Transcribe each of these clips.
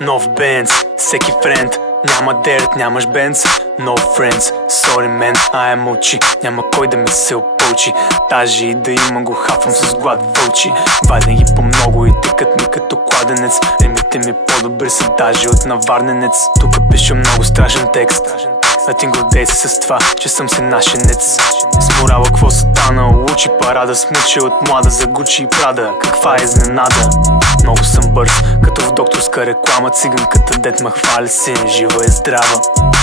Нов бенц, всеки френд. Няма дерт, нямаш бенц. No friends, sorry man, I am учи. Няма кой да ми се опълчи. Даже и да има го хафам с глад вълчи. Ваден ги по много и тикат ми като кладенец. Римите ми по-добри са даже от наварненец. Тук пише много страшен текст, а ти гордей се с това, че съм си нашенец. С морала какво станало, учи парада, смучи от млада за Гучи и Прада. Каква е изненада? Много съм бърз, като в докторска реклама. Циганката дет ма хвали си, жива и здрава.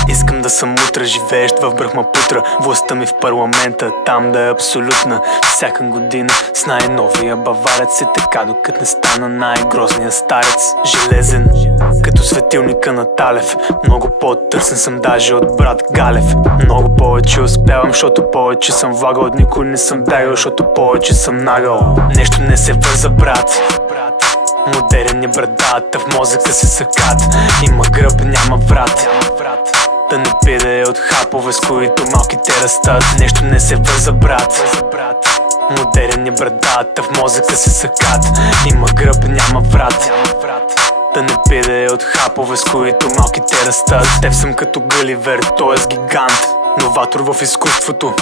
Искам да съм утре живеещ в Брахмапутра. Властта ми в парламента, там да е абсолютна. Всяка година с най-новия баварец. И така докато не стана най-грозния старец. Железен, като светилника на Талев. Много по-търсен съм даже от брат Галев. Много повече успявам, защото повече съм влагал. От никой не съм бягал, защото повече съм нагъл. Нещо не се върза, брат. Модерен е брадата, в мозъка се съкат. Има гръб, няма врат. Да не пиде от хапове, с които малките растат. Нещо не се върза, брат. Модерен е брадата, в мозъка се съкат. Има гръб, няма врат. Да не пиде от хапове, с които малките растат. Теб съм като Галивер, т.е. гигант. Новатор в изкуството,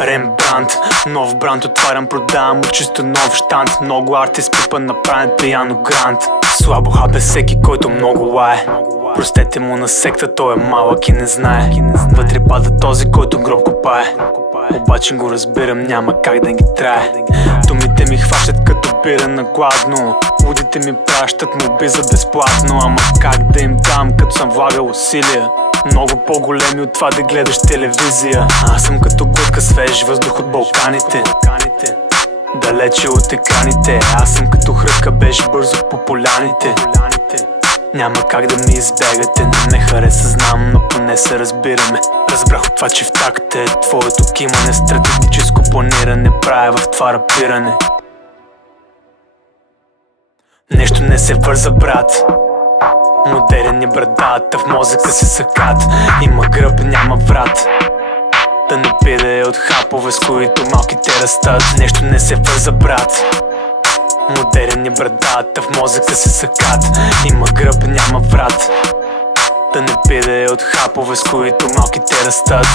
Рембрандт. Нов бранд отварям, продавам от чисто нов щант. Много арт изпипан, направен пияно грант. Слабо хапе всеки, който много лае. Простете му на секта, той е малък и не знае. Вътре пада този, който гроб копае. Обаче го разбирам, няма как да ги трае. Думите ми хващат като бира на гладно. Лудите ми пращат молби за безплатно. Ама как да им дам, като съм влагал усилия? Много по-големи от това да гледаш телевизия. Аз съм като глътка свеж въздух от Балканите, далече от екраните. Аз съм като хрътка беж бързо по поляните. Няма как да ми избягате, не ме хареса, знам, но поне се разбираме. Разбрах от това, че в такт е твоето кимане. Стратегическо планиране правя в това рапиране. Нещо не се върза, брат. Модерен е брадата, в мозъка се съкат. Има гръб, няма врат. Да не пиде от хапове, с които малките растат. Нещо не се върза, брат. Модерен е брадата, в мозъка се съкат. Има гръб, няма врат. Да не пиде от хапове, с които малките растат.